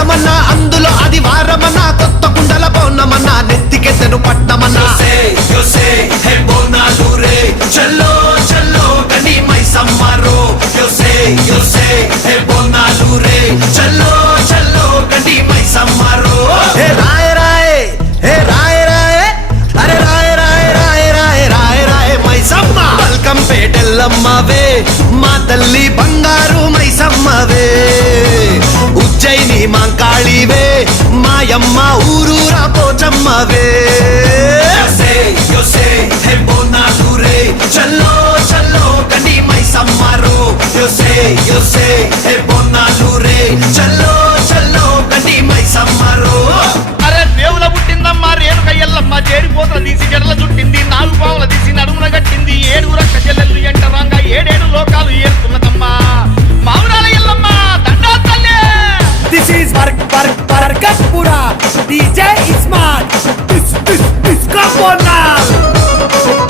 మాసమన్నా అందులో అది వారమన్నా కొత్త కుండల పౌర్ణమన్నా నెత్తికెత్తెను పట్నమన్నా చల్లో చల్లో గని మైసమ్మరో బోనాలు రే చల్లో చల్లో గని మైసమ్మరో హే రాయ రాయ హే రాయ రాయ అరే రాయ రాయ రాయ రాయ రాయ రాయ మైసమ్మ వెల్కమ్ పేటెల్లమ్మవే మా తల్లి బంగారు మైసమ్మవే ఉజ్జయిని మాంకాళివే మాయమ్మ ఊరూరా పోచమ్మవే చల్లో చల్లో గని మైసమ్మరో బోనాలు రే చల్లో చల్లో గని మైసమ్మరో అరే దేవుల పుట్టిందమ్మా రేణుక ఎల్లమ్మ చేరిపోతల తీసి జడల చుట్టింది 4 పావుల తీసి నడుమున కట్టింది 7 రక్క చెల్లెళ్ళు ఎంటరాంగా 7 లోకాలు ఏరుతున్నదమ్మా మావురాల ఎల్లమ్మ దండా తల్లి. This is Barkatpura. DJ Ismail. This come on now.